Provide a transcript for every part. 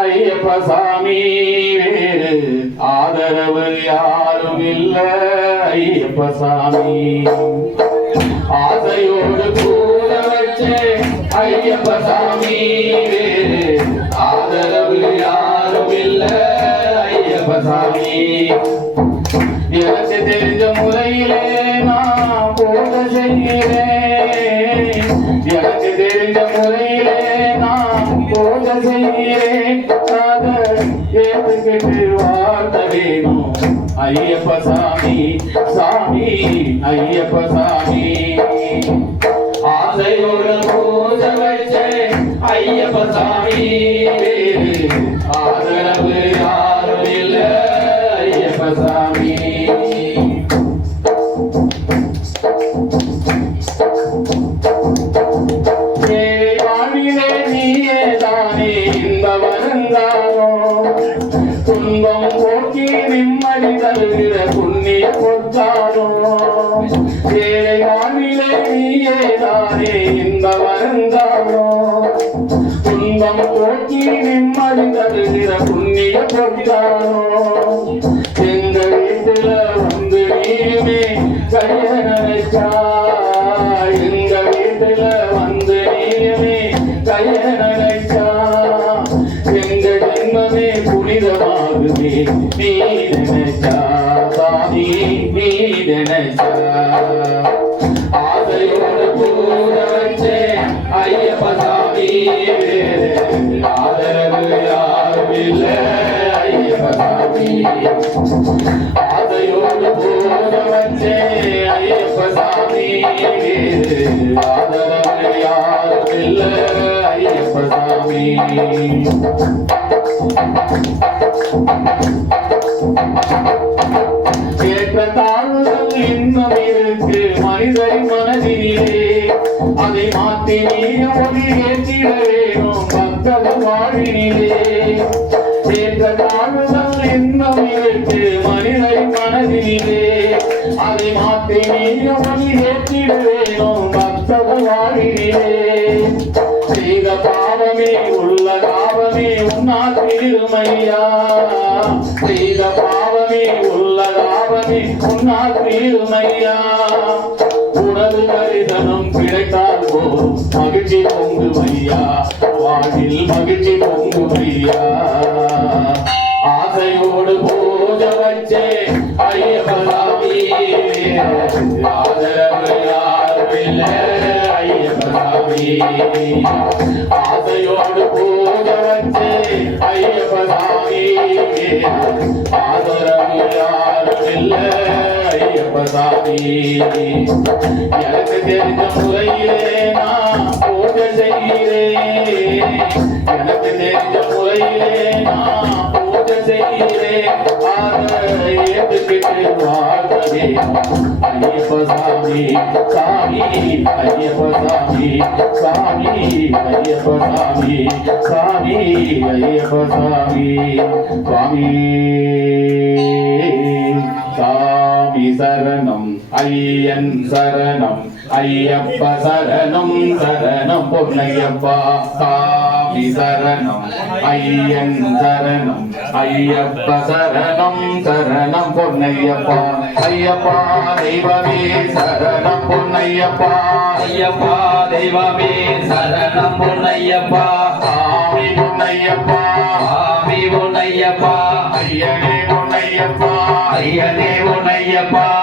ஐயப்ப சாமி வேறு ஆதரவு யாரும் இல்ல. ஐயப்ப சாமி ஆசையோடு கூட வச்சு. ஐயப்ப சாமி வேறு ஆதரவு யாரும் இல்ல. ஐயப்ப சாமி எனக்கு தெரிஞ்ச முறையிலே நான் போக செய்கிறேன் எனக்கு தெரிஞ்ச முறை ஐயப்ப சாமி சாமி ஐயப்ப சாமி. ஆசையோடு பூஜை வச்சேன் ஐயப்ப சாமி. நிம்மதி தருகிற புண்ணிய பொற்றானோ? எங்கள் வீட்டுல வந்து நீயுமே கைய நினைச்சா எங்க வீட்டுல வந்து நீயுமே கைய நினைச்சா எங்க ஜென்மமே புனிதமாகுமே நீ நினைச்சா சாமி நீ நினைச்சா ஆதையோடு போத வச்சே ஐயப்ப ஆதரவு யாரும் இல்லை இன்னும் இருக்கு மனதிலே அதை மாற்றி நீ ஒளி ஏற்றிட வேணும் பக்தர் வாழ்வினிலே. செய்த பாவமே உள்ள பாவமே உன்னால் தீருமையா உணவு கரிதனம் கிடைத்தால் போதும் மகிழ்ச்சி பொங்குமையா? வாழ்வில் மகிழ்ச்சி பொங்குமையா? ஆசையோடு போஜ வச்சே ஐயப்பசாமி ஆதரவு யாரும் இல்லை ஐயப்பசாமி ஆசையோடு பூஜ வச்சே ஐயப்பசாமி ஆதரவு யாரும் இல்லை ஐயப்பசாமி எனக்கு தெரிஞ்ச முறையிலே நான் பூஜை செய்கிறேன். எனக்கு தெரிஞ்ச முறையிலே நான் பூஜை செய்கிறேன். ஆதரவு ஏற்றுக்கிட்டு வாழ்த்தவே ஐயப்ப சாமி சாமி ஐயப்ப சாமி சாமி ஐயப்ப சாமி சாமி ஐயப்ப சாமி சுவாமி சாமி சரணம் ஐயன் சரணம் ஐயப்ப சரணம் சரணம் பொன்னையப்பா சாமி சரணம் ஐயன் சரணம் ஐயப்ப சரணம் சரணம் பொன்னையப்பா. ஐயப்பா தெய்வமே சரணம் பொன்னையப்பா. ஐயப்பா தெய்வமே சரணம் பொன்னையப்பா. சாமி பொன்னையப்பா. சாமி பொன்னையப்பா. ஐயனே பொன்னையப்பா. ஐயனே பொன்னையப்பா.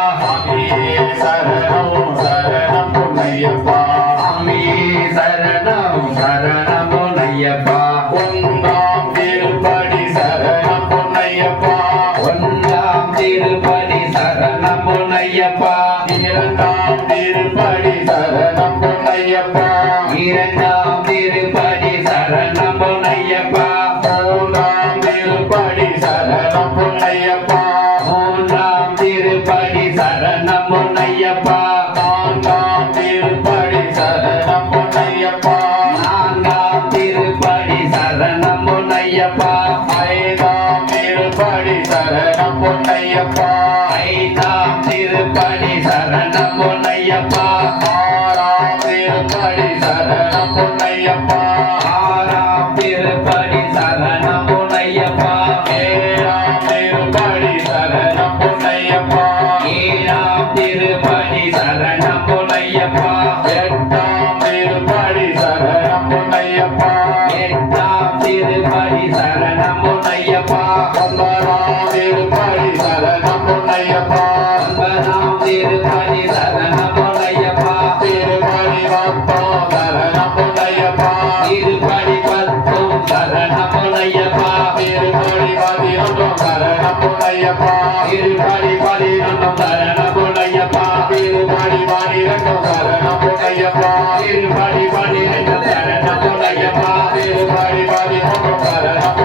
ஐயப்பா ஐந்தாம் திருப்பணி சரணம் பொன்னையப்பா ஆறாம் திருப்பணி சரணம் பொன்னையப்பா ஆறாம் திருப்பணி சரணம் பொன்னையப்பா ஏழாம் திருப்பணி சரணம் பொன்னையப்பா ஏழாம் திருப்பணி சரணம் பொன்னையப்பா எட்டாம் சரணமுடையப்பா இருபடி பத்தும் சரணமுடையப்பா இருபடி பதினொன்றும் சரணமுடையப்பா இருபடி பதினொன்றும் சரணமுடையப்பா இருபடி பனிரெண்டும் சரணமுடையப்பா இருபடி பனிரெண்டும் சரணமுடையப்பா இருபடி பதினொன்றும் சரணமுடையப்பா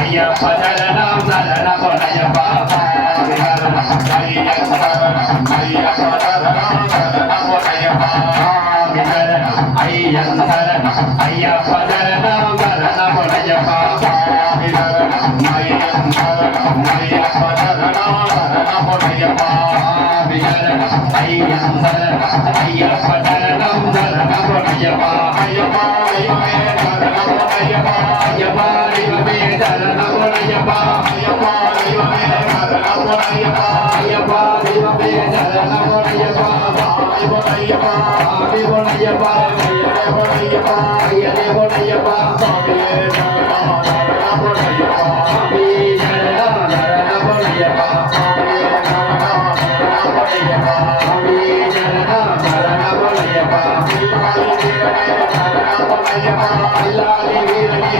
ஐயா பதரலாம் நலன கொலைய Baba Yeah.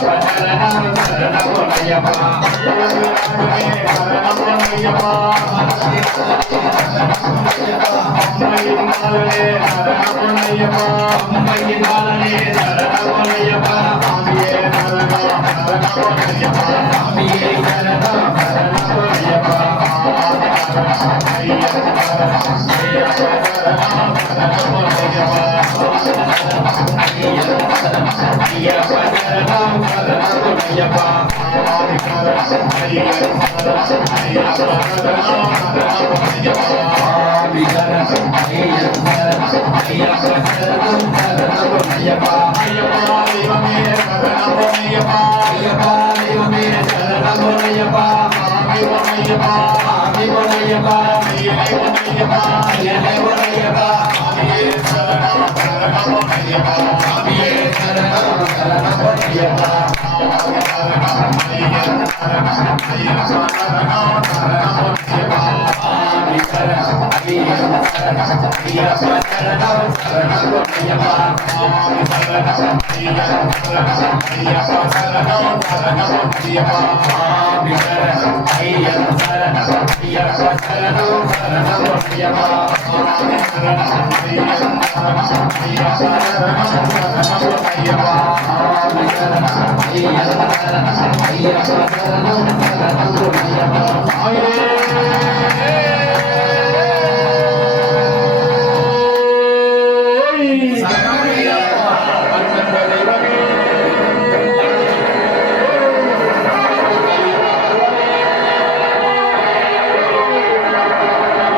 Yeah. Bye. உடையவா Oh, yeah.